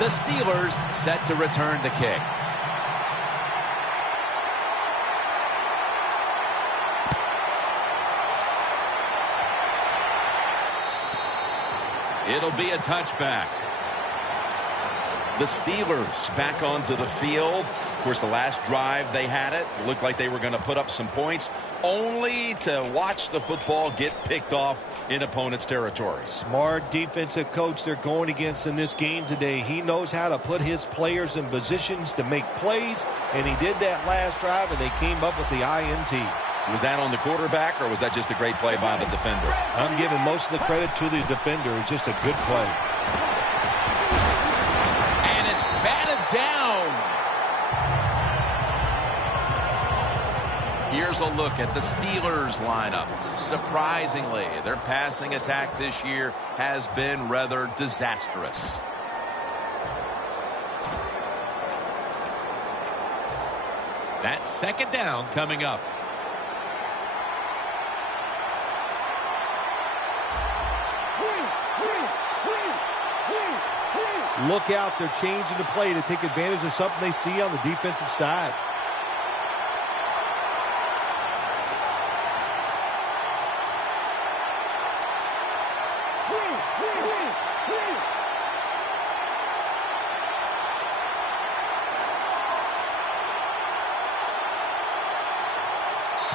The Steelers set to return the kick. It'll be a touchback. The Steelers back onto the field. Of course, the last drive they had it looked like they were going to put up some points, only to watch the football get picked off in opponent's territory. Smart defensive coach they're going against in this game today. He knows how to put his players in positions to make plays, and he did that last drive, and they came up with the INT. Was that on the quarterback, or was that just a great play by the defender? I'm giving most of the credit to the defender. It's just a good play. And it's batted down. Here's a look at the Steelers lineup. Surprisingly, their passing attack this year has been rather disastrous. That's second down coming up. Look out, they're changing the play to take advantage of something they see on the defensive side.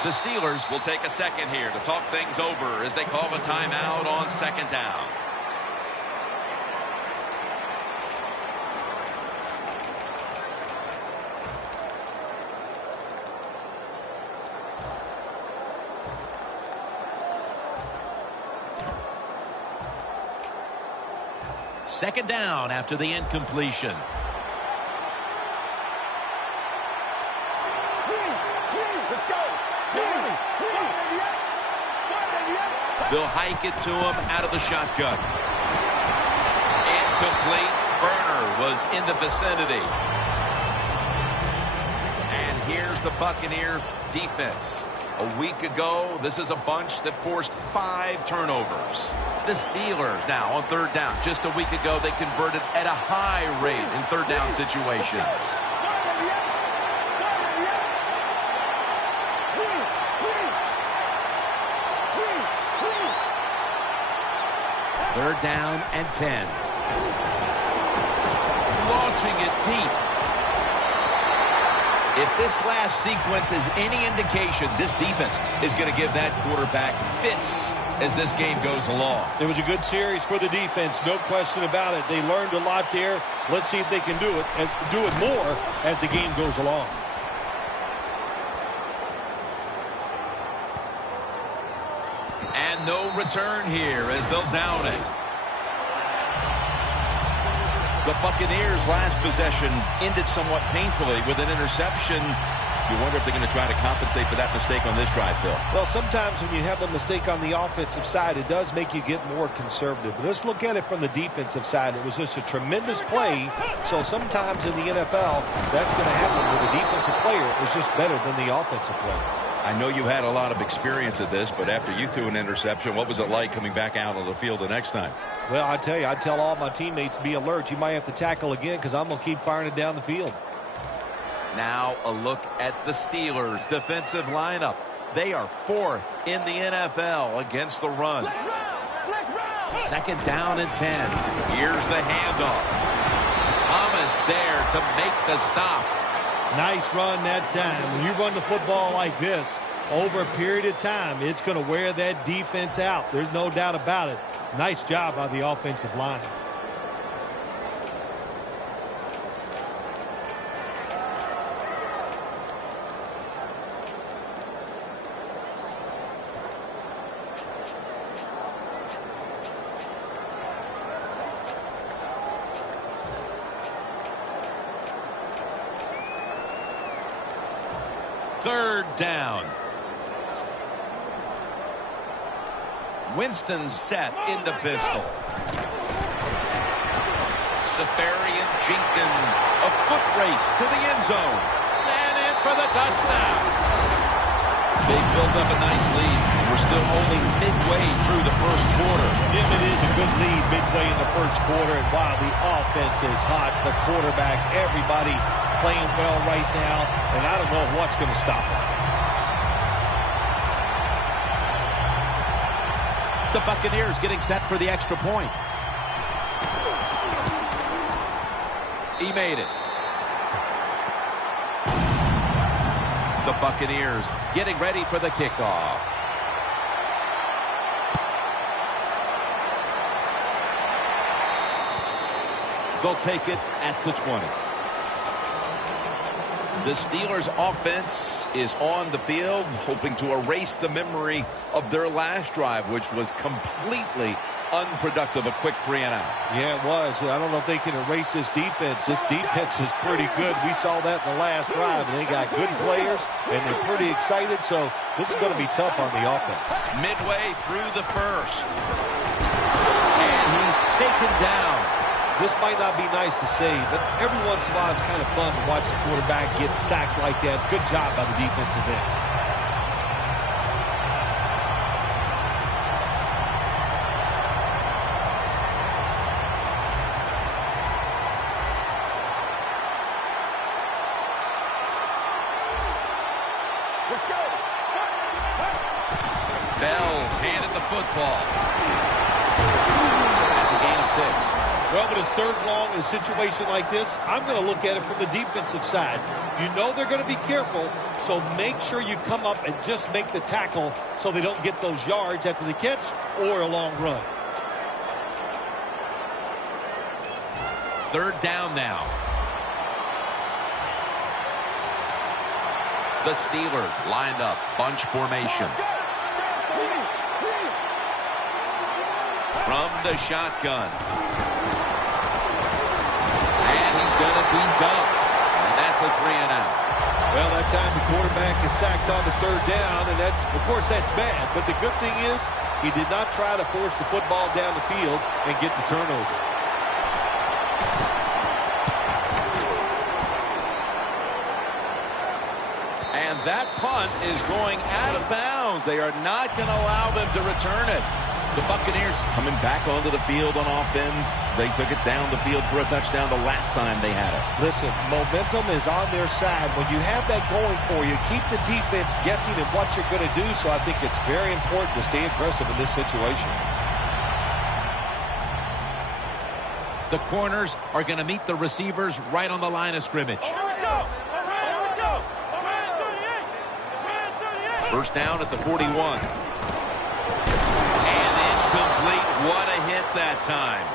The Steelers will take a second here to talk things over as they call a timeout on second down. Second down after the incompletion. They'll hike it to him out of the shotgun. Incomplete. Burner was in the vicinity. And here's the Buccaneers defense. A week ago, this is a bunch that forced 5 turnovers. The Steelers now on third down. Just a week ago, they converted at a high rate in third down situations. Third down and 10. Launching it deep. If this last sequence is any indication, this defense is going to give that quarterback fits as this game goes along. It was a good series for the defense, no question about it. They learned a lot there. Let's see if they can do it and do it more as the game goes along. And no return here as they'll down it. The Buccaneers' last possession ended somewhat painfully with an interception. You wonder if they're going to try to compensate for that mistake on this drive, Phil. Well, sometimes when you have a mistake on the offensive side, it does make you get more conservative. But let's look at it from the defensive side. It was just a tremendous play. So sometimes in the NFL, that's going to happen where the defensive player is just better than the offensive player. I know you had a lot of experience at this, but after you threw an interception, what was it like coming back out on the field the next time? Well, I tell you, I tell all my teammates, be alert. You might have to tackle again because I'm going to keep firing it down the field. Now a look at the Steelers' defensive lineup. They are 4th in the NFL against the run. Second down and 10. Here's the handoff. Thomas there to make the stop. Nice run that time. When you run the football like this over a period of time, it's going to wear that defense out. There's no doubt about it. Nice job by the offensive line. Third down. Winston set in the pistol. Safarian Jenkins, a foot race to the end zone. And in for the touchdown. They built up a nice lead. We're still only midway through the first quarter. Jim, it is a good lead midway in the first quarter, and while the offense is hot, the quarterback, everybody playing well right now, and I don't know what's going to stop them. The Buccaneers getting set for the extra point. He made it. The Buccaneers getting ready for the kickoff. They'll take it at the 20. The Steelers offense is on the field, hoping to erase the memory of their last drive, which was completely unproductive, a quick 3 and out. Yeah, it was. I don't know if they can erase this defense. This defense is pretty good. We saw that in the last drive, and they got good players, and they're pretty excited, so this is going to be tough on the offense. Midway through the first. And he's taken down. This might not be nice to say, but every once in a while it's kind of fun to watch the quarterback get sacked like that. Good job by the defensive end. Let's go. Bell's handed the football. That's a gain of 6. Well, but it's third and long in a situation like this, I'm going to look at it from the defensive side. You know they're going to be careful, so make sure you come up and just make the tackle so they don't get those yards after the catch or a long run. Third down now. The Steelers lined up, bunch formation. From the shotgun. And he's going to be dumped. And that's a 3 and out. Well, that time the quarterback is sacked on the third down, and that's, of course, that's bad. But the good thing is he did not try to force the football down the field and get the turnover. And that punt is going out of bounds. They are not going to allow them to return it. The Buccaneers coming back onto the field on offense. They took it down the field for a touchdown the last time they had it. Listen, momentum is on their side. When you have that going for you, keep the defense guessing at what you're going to do. So I think it's very important to stay aggressive in this situation. The corners are going to meet the receivers right on the line of scrimmage. First down at the 41. What a hit that time.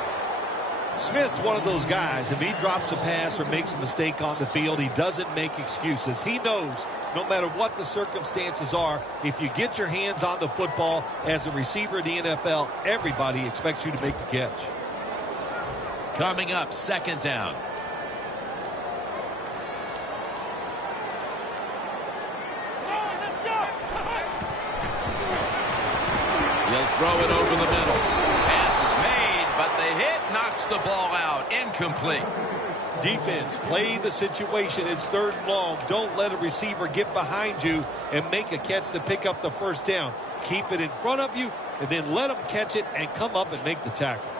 Smith's one of those guys. If he drops a pass or makes a mistake on the field, he doesn't make excuses. He knows no matter what the circumstances are, if you get your hands on the football as a receiver in the NFL, everybody expects you to make the catch. Coming up, second down. He'll throw it over the middle. But the hit knocks the ball out. Incomplete. Defense, play the situation. It's third and long. Don't let a receiver get behind you and make a catch to pick up the first down. Keep it in front of you, and then let them catch it and come up and make the tackle.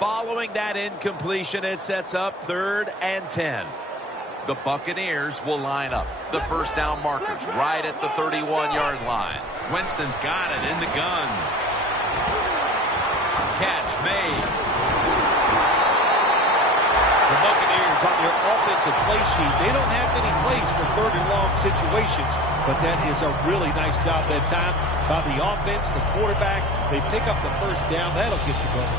Following that incompletion, it sets up 3rd and 10. The Buccaneers will line up. The first down markers right at the 31-yard line. Winston's got it in the gun. Catch made. The Buccaneers on their offensive play sheet, they don't have many plays for third and long situations, but that is a really nice job that time by the offense, the quarterback. They pick up the first down. That'll get you going.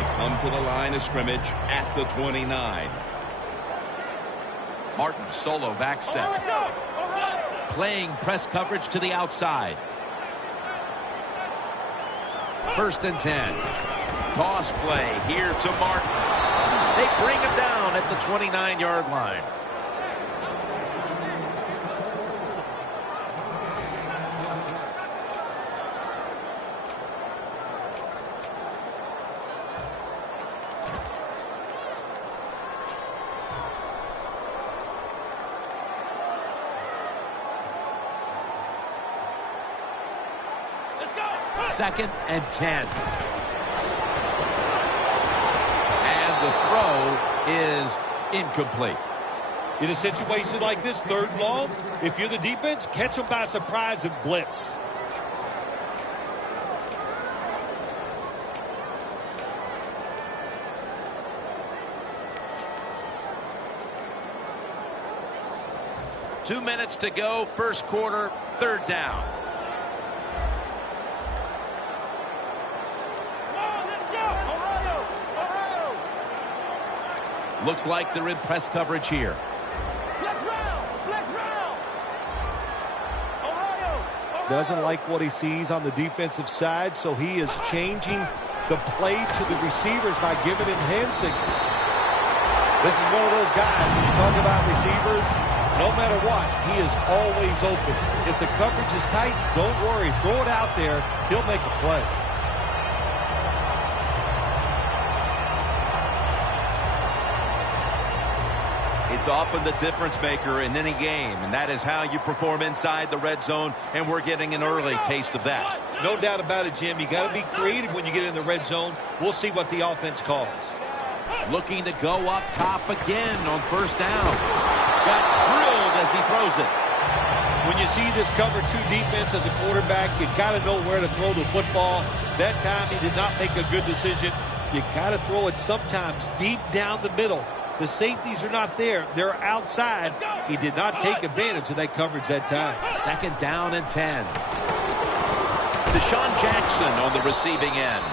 They come to the line of scrimmage at the 29. Martin solo back set. Playing press coverage to the outside. 1st and 10. Toss play here to Martin. They bring him down at the 29-yard line. 2nd and 10. And the throw is incomplete. In a situation like this, 3rd and long, if you're the defense, catch them by surprise and blitz. Two minutes to go, 1st quarter, 3rd down. Looks like they're in press coverage here. Doesn't like what he sees on the defensive side, so he is changing the play to the receivers by giving him hand signals. This is one of those guys, when you talk about receivers, no matter what, he is always open. If the coverage is tight, don't worry. Throw it out there. He'll make a play. It's often the difference maker in any game, and that is how you perform inside the red zone, and we're getting an early taste of that. No doubt about it, Jim. You got to be creative when you get in the red zone. We'll see what the offense calls. Looking to go up top again on 1st down. Got drilled as he throws it. When you see this cover 2 defense as a quarterback, you got to know where to throw the football. That time he did not make a good decision. You got to throw it sometimes deep down the middle. The safeties are not there. They're outside. He did not take advantage of that coverage that time. 2nd down and 10. Deshaun Jackson on the receiving end.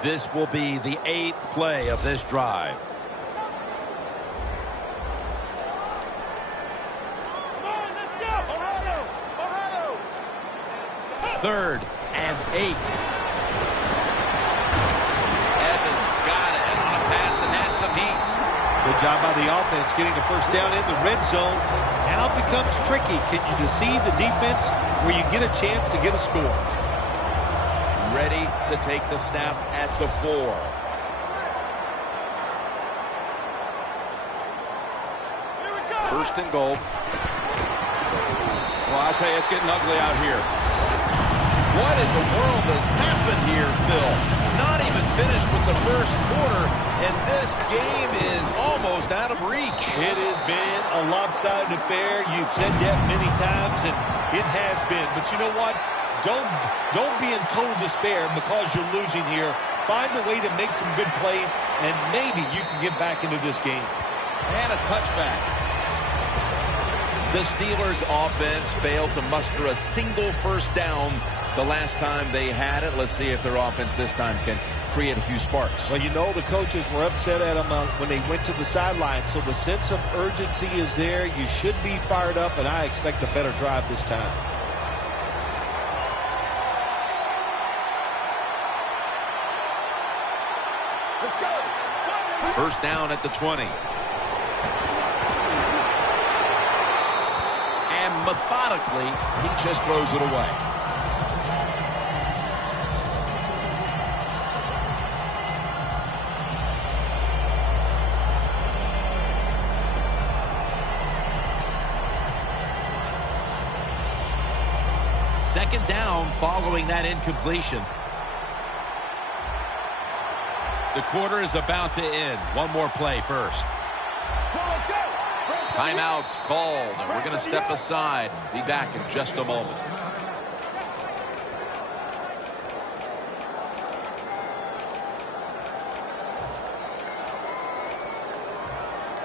This will be the 8th play of this drive. Third and 8. Evans got it on a pass that had some heat. Good job by the offense getting the 1st down in the red zone. Now it becomes tricky. Can you deceive the defense where you get a chance to get a score? Ready to take the snap at the 4. First and goal. Well, I'll tell you, it's getting ugly out here. What in the world has happened here, Phil? Not even finished with the 1st quarter, and this game is almost out of reach. It has been a lopsided affair. You've said that many times, and it has been. But you know what? Don't be in total despair because you're losing here. Find a way to make some good plays, and maybe you can get back into this game. And a touchback. The Steelers' offense failed to muster a single 1st down the last time they had it. Let's see if their offense this time can create a few sparks. Well, you know the coaches were upset at them when they went to the sideline, so the sense of urgency is there. You should be fired up, and I expect a better drive this time. Let's go. 1st down at the 20. And methodically, he just throws it away. Second down following that incompletion. The quarter is about to end. One more play first. Timeouts called, and we're going to step aside. Be back in just a moment.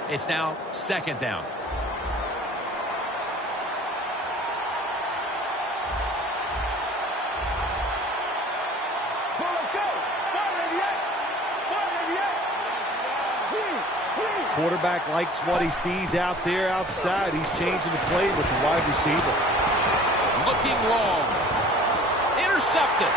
It's now 2nd down. Quarterback likes what he sees out there outside. He's changing the play with the wide receiver. Looking long. Intercepted.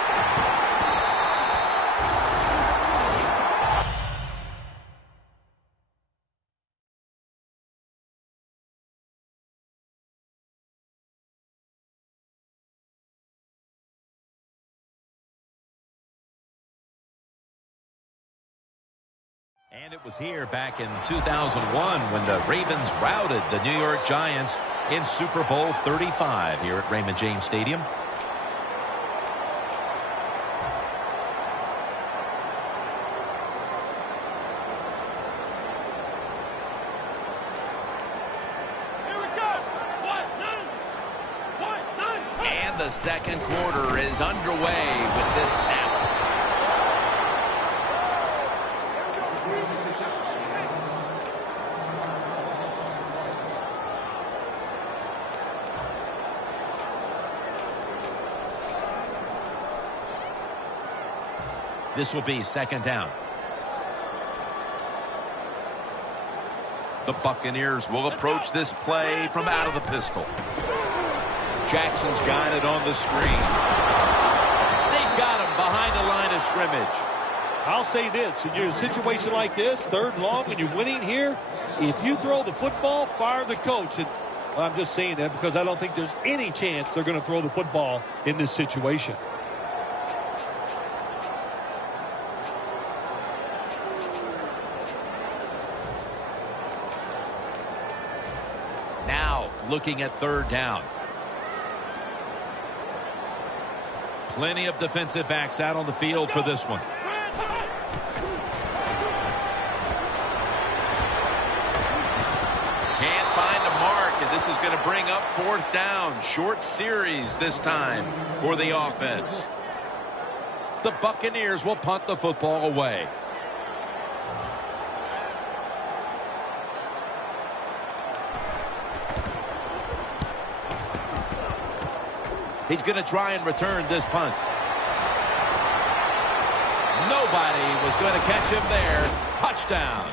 And it was here back in 2001 when the Ravens routed the New York Giants in Super Bowl 35 here at Raymond James Stadium. And the second quarter is underway with this snap. This will be second down. The Buccaneers will approach this play from out of the pistol. Jackson's got it on the screen. They've got him behind the line of scrimmage. I'll say this, if you're in a situation like this, 3rd and long, when you're winning here, if you throw the football, fire the coach. And well, I'm just saying that because I don't think there's any chance they're going to throw the football in this situation. Now looking at 3rd down. Plenty of defensive backs out on the field for this one. Can't find a mark, and this is going to bring up 4th down. Short series this time for the offense. The Buccaneers will punt the football away. He's going to try and return this punt. Nobody was going to catch him there. Touchdown.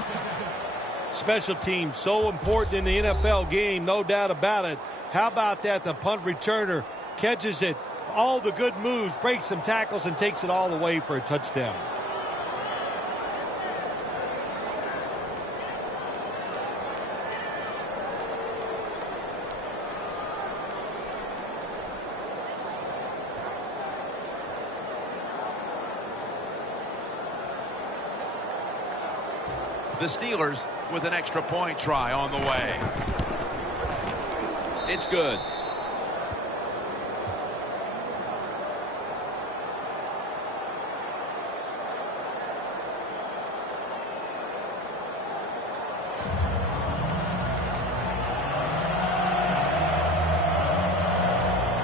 Special teams so important in the NFL game, no doubt about it. How about that? The punt returner catches it, all the good moves, breaks some tackles, and takes it all the way for a touchdown. The Steelers with an extra point try on the way. It's good.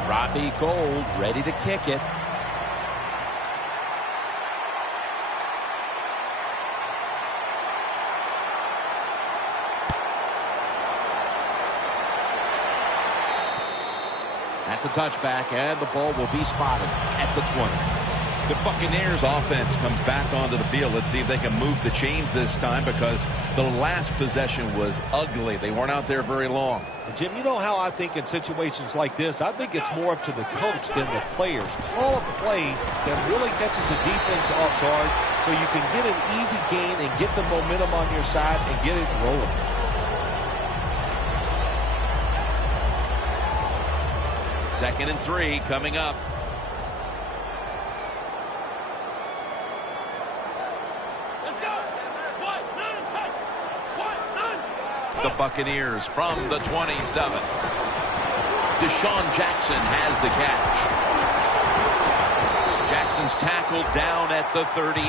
Robbie Gould ready to kick it. That's a touchback, and the ball will be spotted at the 20. The Buccaneers offense comes back onto the field. Let's see if they can move the chains this time, because the last possession was ugly. They weren't out there very long. Jim, you know how I think in situations like this, I think it's more up to the coach than the players. Call a play that really catches the defense off guard so you can get an easy gain and get the momentum on your side and get it rolling. Second and 3 coming up. The Buccaneers from the 27. Deshaun Jackson has the catch. Jackson's tackled down at the 38.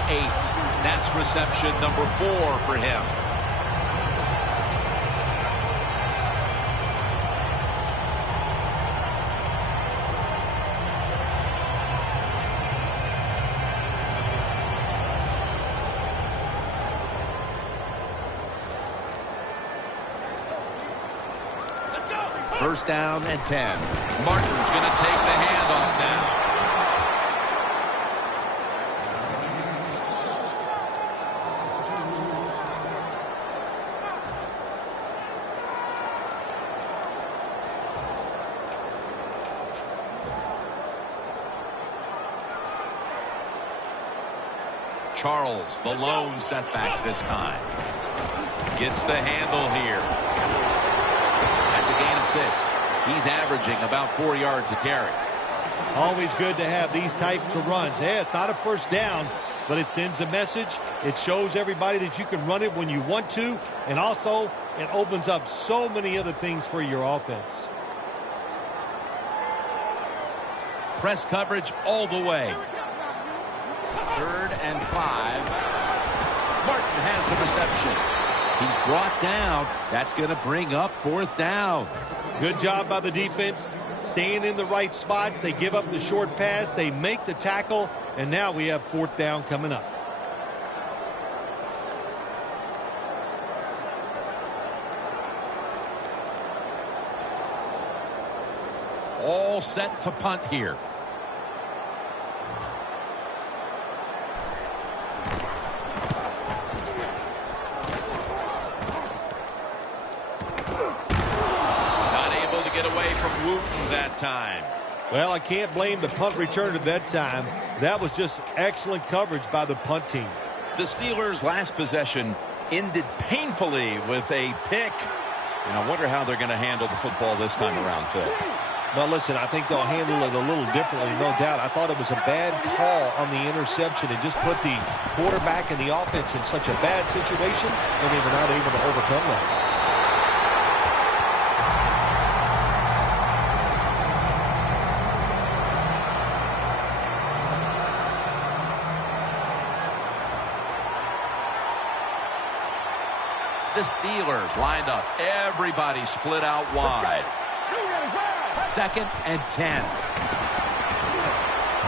That's reception number 4 for him. First down and 10. Martin's going to take the handoff now. Charles, the lone setback this time. Gets the handle here. That's a gain of 6. He's averaging about 4 yards a carry. Always good to have these types of runs. Yeah, it's not a first down, but it sends a message. It shows everybody that you can run it when you want to, and also it opens up so many other things for your offense. Press coverage all the way. 3rd and 5. Martin has the reception. He's brought down. That's going to bring up 4th down. Good job by the defense, staying in the right spots. They give up the short pass. They make the tackle, and now we have 4th down coming up. All set to punt here. That time. Well, I can't blame the punt return at that time. That was just excellent coverage by the punt team. The Steelers' last possession ended painfully with a pick. And I wonder how they're going to handle the football this time around, Phil. Well, listen, I think they'll handle it a little differently, no doubt. I thought it was a bad call on the interception. It just put the quarterback and the offense in such a bad situation, and they were not able to overcome that. The Steelers lined up. Everybody split out wide. 2nd and 10.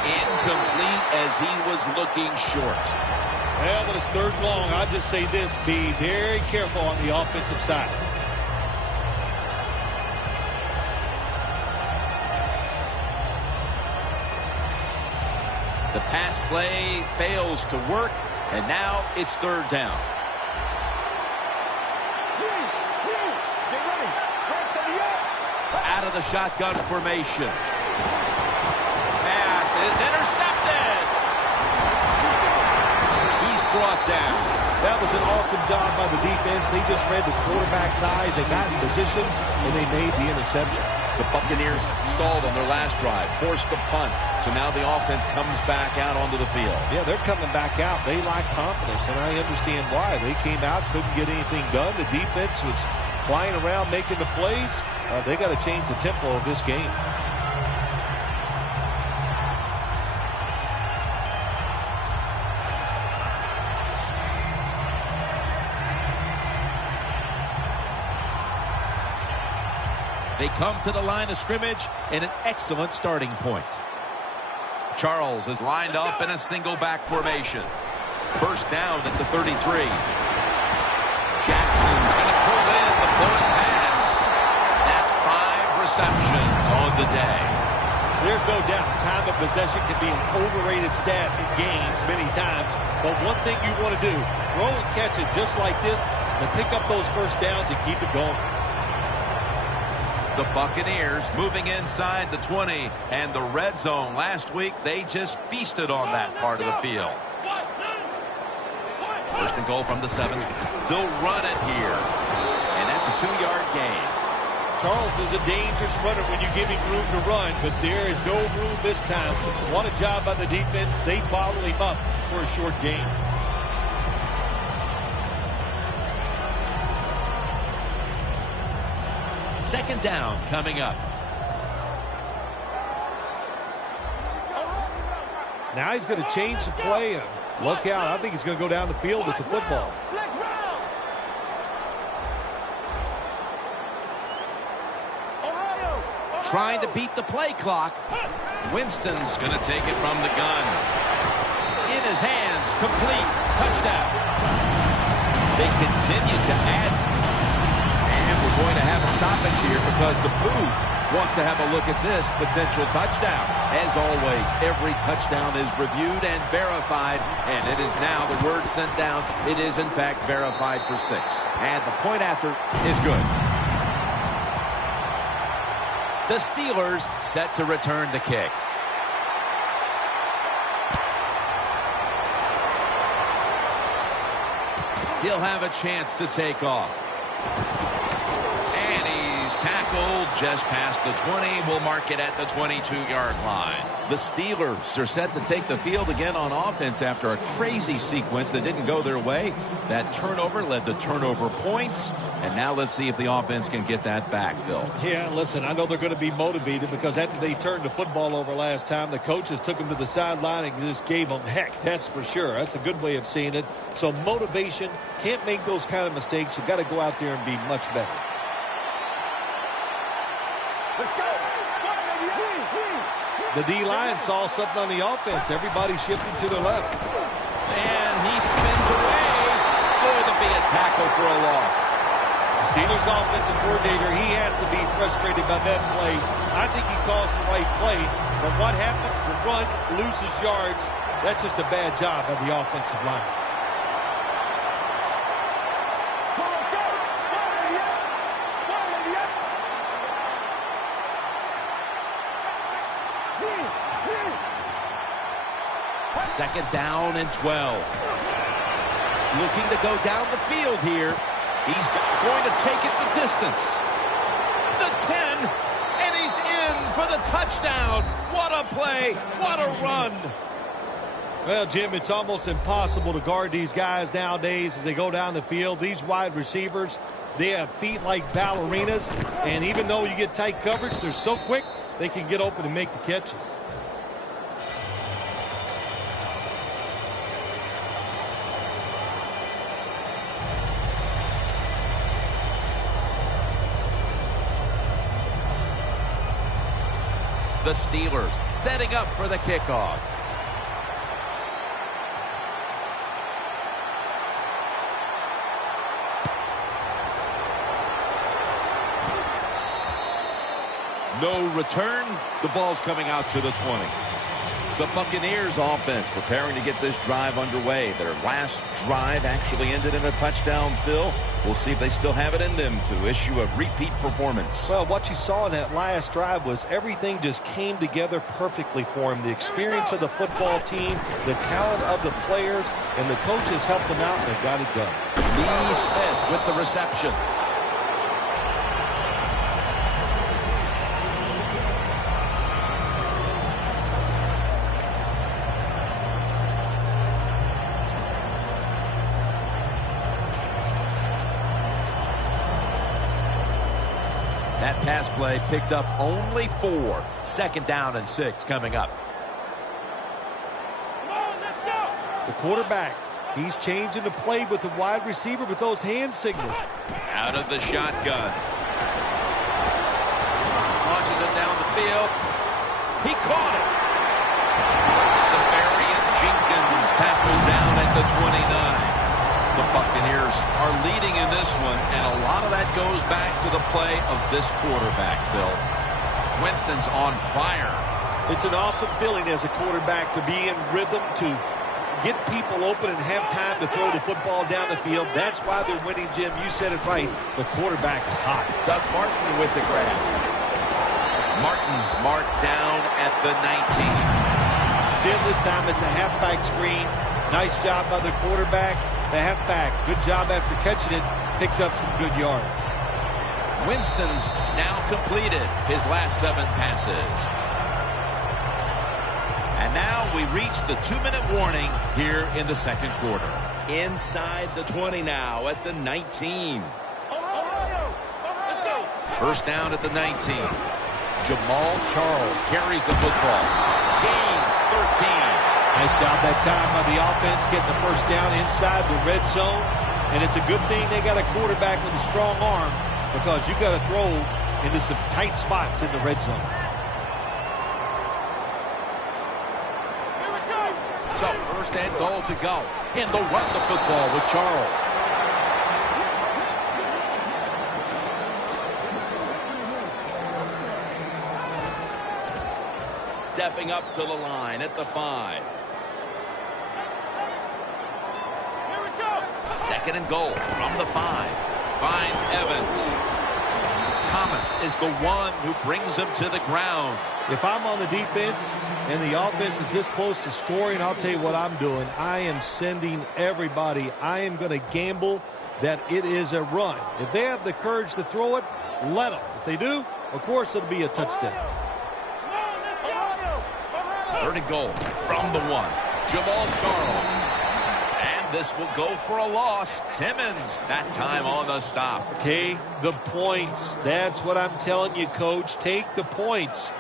Incomplete as he was looking short. Well, when it's 3rd and long, I'd just say this: be very careful on the offensive side. The pass play fails to work, and now it's 3rd down. Out of the shotgun formation. Pass is intercepted. He's brought down. That was an awesome job by the defense. They just read the quarterback's eyes. They got in position, and they made the interception. The Buccaneers stalled on their last drive, forced the punt. So now the offense comes back out onto the field. Yeah, they're coming back out. They lack confidence, and I understand why. They came out, couldn't get anything done. The defense was flying around, making the plays. They got to change the tempo of this game. They come to the line of scrimmage in an excellent starting point. Charles is lined up in a single back formation. 1st down at the 33. Jackson's going to pull in the bullet pass. That's 5 receptions on the day. There's no doubt time of possession can be an overrated stat in games many times. But one thing you want to do, throw and catch it just like this and pick up those 1st downs and keep it going. The Buccaneers moving inside the 20 and the red zone. Last week, they just feasted on that part of the field. 1st and goal from the 7. They'll run it here. And that's a 2-yard gain. Charles is a dangerous runner when you give him room to run, but there is no room this time. What a job by the defense. They bottle him up for a short gain. Second down coming up. Now he's going to change the play. And look out. I think he's going to go down the field with the football. Trying to beat the play clock. Winston's going to take it from the gun. In his hands, complete. Touchdown. They continue to add. And we're going to have a stoppage here because the booth wants to have a look at this potential touchdown. As always, every touchdown is reviewed and verified, and it is now the word sent down. It is, in fact, verified for 6. And the point after is good. The Steelers set to return the kick. He'll have a chance to take off. And he's tackled Tackled just past the 20. We'll mark it at the 22-yard line. The Steelers are set to take the field again on offense after a crazy sequence that didn't go their way. That turnover led to turnover points. And now let's see if the offense can get that back, Phil. Yeah, listen, I know they're going to be motivated because after they turned the football over last time, the coaches took them to the sideline and just gave them heck. That's for sure. That's a good way of seeing it. So motivation, can't make those kind of mistakes. You've got to go out there and be much better. Let's go. The D-line saw something on the offense. Everybody shifting to their left. And he spins away. Going to be a tackle for a loss. The Steelers offensive coordinator, he has to be frustrated by that play. I think he calls the right play. But what happens? The run loses yards. That's just a bad job by the offensive line. Second down and 12. Looking to go down the field here. He's going to take it the distance. The 10, and he's in for the touchdown. What a play. What a run. Well, Jim, it's almost impossible to guard these guys nowadays as they go down the field. These wide receivers, they have feet like ballerinas. And even though you get tight coverage, they're so quick, they can get open and make the catches. The Steelers setting up for the kickoff. No return. The ball's coming out to the 20. The Buccaneers offense preparing to get this drive underway. Their last drive actually ended in a touchdown, Phil. We'll see if they still have it in them to issue a repeat performance. Well, what you saw in that last drive was everything just came together perfectly for him. The experience of the football team, the talent of the players, and the coaches helped them out, and they got it done. Lee Smith with the reception. That pass play picked up only 4. Second down and 6 coming up. The quarterback, he's changing the play with the wide receiver with those hand signals. Out of the shotgun. Launches it down the field. He caught it. Severian Jenkins tackled down at the 29. The Buccaneers are leading in this one, and a lot of that goes back to the play of this quarterback, Phil. Winston's on fire. It's an awesome feeling as a quarterback to be in rhythm, to get people open and have time to throw the football down the field. That's why they're winning, Jim. You said it right. The quarterback is hot. Doug Martin with the grab. Martin's marked down at the 19. Jim, this time it's a halfback screen. Nice job by the quarterback. The halfback, good job after catching it, picked up some good yards. Winston's now completed his last 7 passes. And now we reach the 2-minute warning here in the second quarter. Inside the 20 now at the 19. First down at the 19. Jamal Charles carries the football. Gains 13. Nice job that time by the offense, getting the first down inside the red zone. And it's a good thing they got a quarterback with a strong arm, because you got to throw into some tight spots in the red zone. Here we go. So first and goal to go. And they'll run the football with Charles. Stepping up to the line at the 5. Second and goal from the 5. Finds Evans. Thomas This is the one who brings them to the ground. If I'm on the defense and the offense is this close to scoring, I'll tell you what I'm doing. I am sending everybody. I am going to gamble that it is a run. If they have the courage to throw it, let them. If they do, of course, it'll be a touchdown. 3rd and goal from the 1. Jamal Charles. And this will go for a loss. Timmons that time on the stop. Take the points. That's what I'm telling you, Coach. Take the points.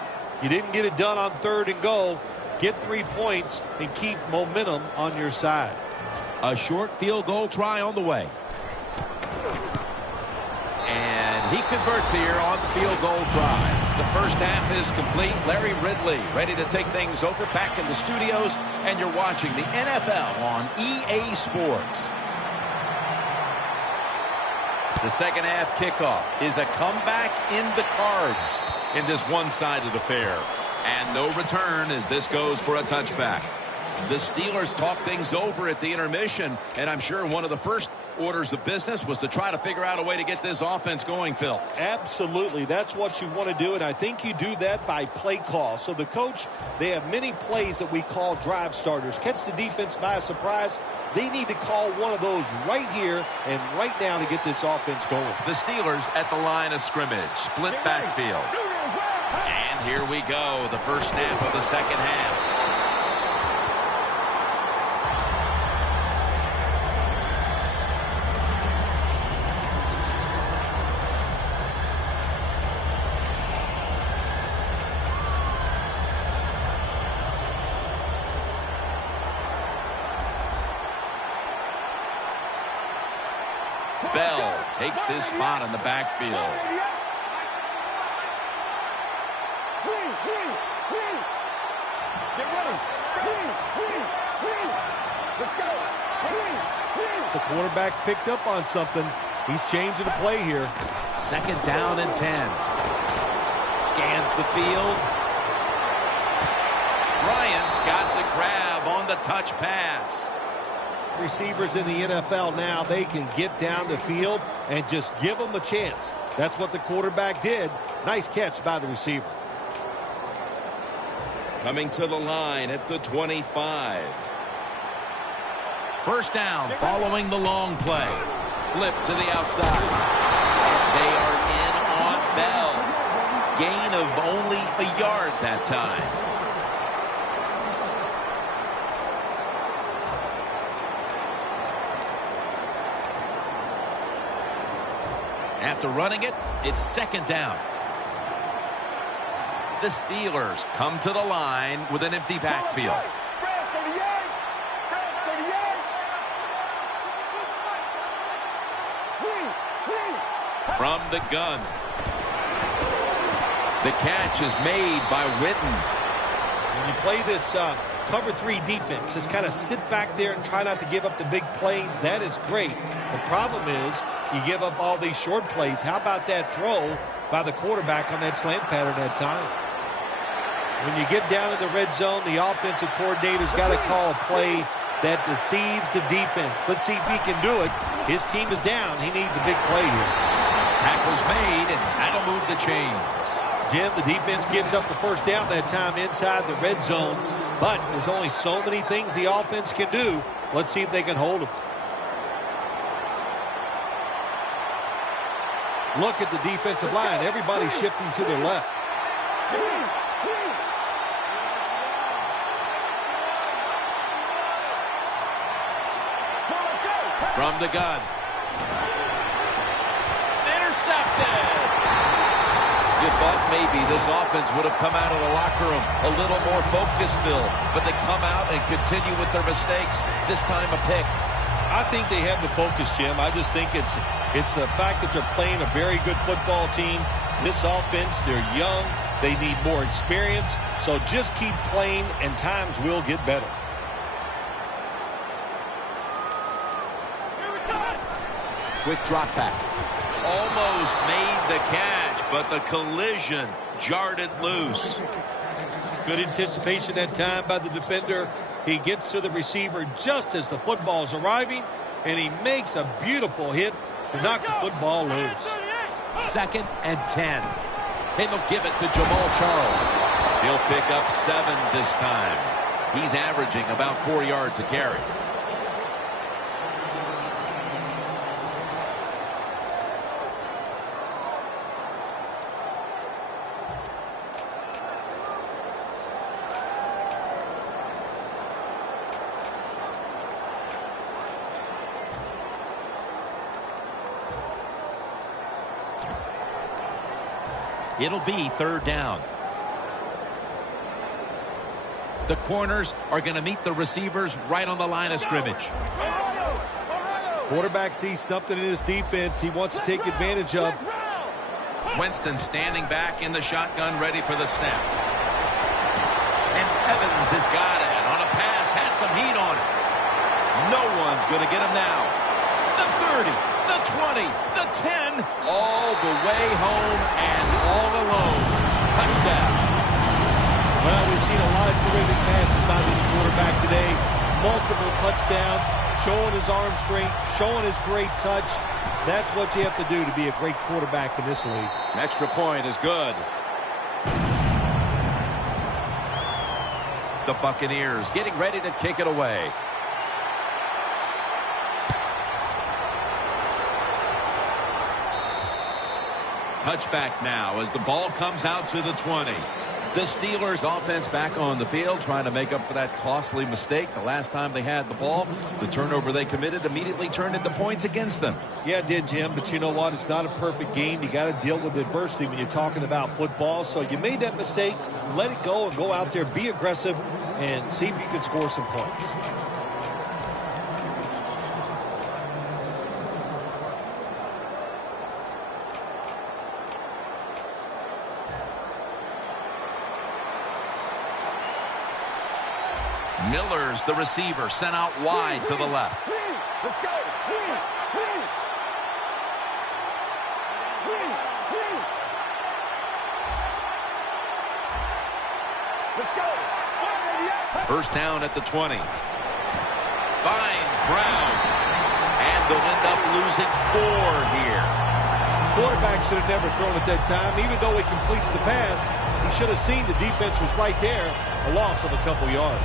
You didn't get it done on 3rd and goal. Get 3 points and keep momentum on your side. A short field goal try on the way. And he converts here on the field goal try. The first half is complete. Larry Ridley ready to take things over back in the studios. And you're watching the NFL on EA Sports. The second half kickoff is a comeback in the cards in this one-sided affair. And no return as this goes for a touchback. The Steelers talk things over at the intermission, and I'm sure one of the first orders of business was to try to figure out a way to get this offense going, Phil. Absolutely. That's what you want to do, and I think you do that by play call. So the coach, they have many plays that we call drive starters. Catch the defense by surprise. They need to call one of those right here and right now to get this offense going. The Steelers at the line of scrimmage, split backfield. And here we go, the first snap of the second half. Bell takes his spot in the backfield. The quarterback's picked up on something. He's changing the play here. 2nd down and 10. Scans the field. Bryant's got the grab on the touch pass. Receivers in the NFL now, they can get down the field and just give them a chance. That's what the quarterback did. Nice catch by the receiver. Coming to the line at the 25. First down following the long play. Flip to the outside. And they are in on Bell. Gain of only a yard that time. After running it, it's 2nd down. The Steelers come to the line with an empty backfield. From the gun. The catch is made by Witten. When you play this cover 3 defense, just kind of sit back there and try not to give up the big play. That is great. The problem is you give up all these short plays. How about that throw by the quarterback on that slant pattern that time? When you get down in the red zone, the offensive coordinator's got to call a play that deceives the defense. Let's see if he can do it. His team is down. He needs a big play here. Tackle's made, and that'll move the chains. Jim, the defense gives up the first down that time inside the red zone, but there's only so many things the offense can do. Let's see if they can hold them. Look at the defensive line. Everybody's shifting to their left. From the gun. Intercepted. You thought maybe this offense would have come out of the locker room a little more focused, Bill, but they come out and continue with their mistakes. This time a pick. I think they have the focus, Jim. I just think it's the fact that they're playing a very good football team. This offense, they're young. They need more experience. So just keep playing, and times will get better. Quick drop back. Almost made the catch, but the collision jarred it loose. Good anticipation that time by the defender. He gets to the receiver just as the football is arriving, and he makes a beautiful hit to knock the football loose. 2nd and 10. And they'll give it to Jamal Charles. He'll pick up 7 this time. He's averaging about 4 yards a carry. It'll be 3rd down. The corners are going to meet the receivers right on the line of scrimmage. Quarterback sees something in his defense he wants to take advantage of. Winston standing back in the shotgun, ready for the snap. And Evans has got it on a pass, had some heat on it. No one's going to get him now. The 30, the 20, the 10, all the way home and all alone. Touchdown. Well, we've seen a lot of terrific passes by this quarterback today. Multiple touchdowns, showing his arm strength, showing his great touch. That's what you have to do to be a great quarterback in this league. An extra point is good. The Buccaneers getting ready to kick it away. Touchback now as the ball comes out to the 20. The Steelers offense back on the field trying to make up for that costly mistake the last time they had the ball. The turnover they committed immediately turned into points against them. Yeah, it did, Jim, but you know what? It's not a perfect game. You got to deal with adversity when you're talking about football. So you made that mistake, let it go and go out there, be aggressive, and see if you can score some points. Miller's the receiver, sent out wide to the left. Let's go. Let's go. 1st down at the 20. Finds Brown. And they'll end up losing 4 here. Quarterback should have never thrown at that time. Even though he completes the pass, he should have seen the defense was right there. A loss of a couple yards.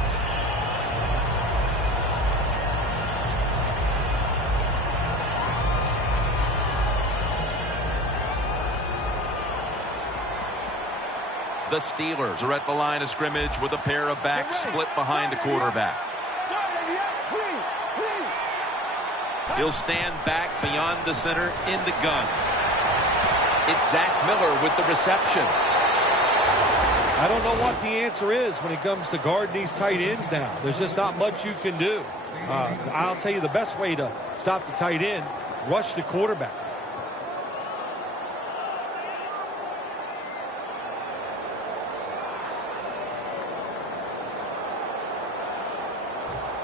The Steelers are at the line of scrimmage with a pair of backs split behind the quarterback. He'll stand back beyond the center in the gun. It's Zach Miller with the reception. I don't know what the answer is when it comes to guarding these tight ends now. There's just not much you can do. I'll tell you the best way to stop the tight end, rush the quarterback.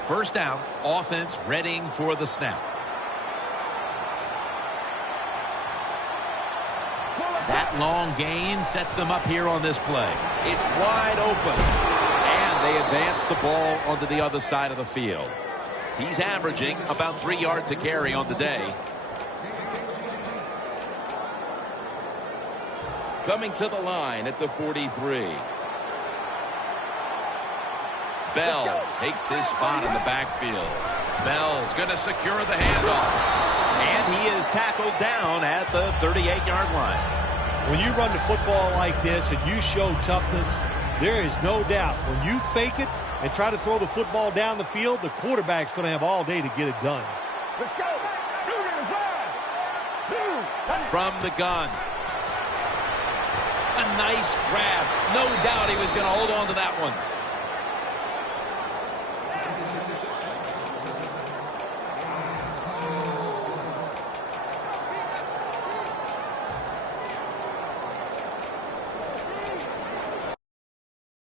First down, offense readying for the snap. That long gain sets them up here on this play. It's wide open. And they advance the ball onto the other side of the field. He's averaging about 3 yards a carry on the day. Coming to the line at the 43. Bell takes his spot in the backfield. Bell's going to secure the handoff. And he is tackled down at the 38-yard line. When you run the football like this and you show toughness, there is no doubt when you fake it and try to throw the football down the field, the quarterback's going to have all day to get it done. Let's go. From the gun. A nice grab. No doubt he was going to hold on to that one.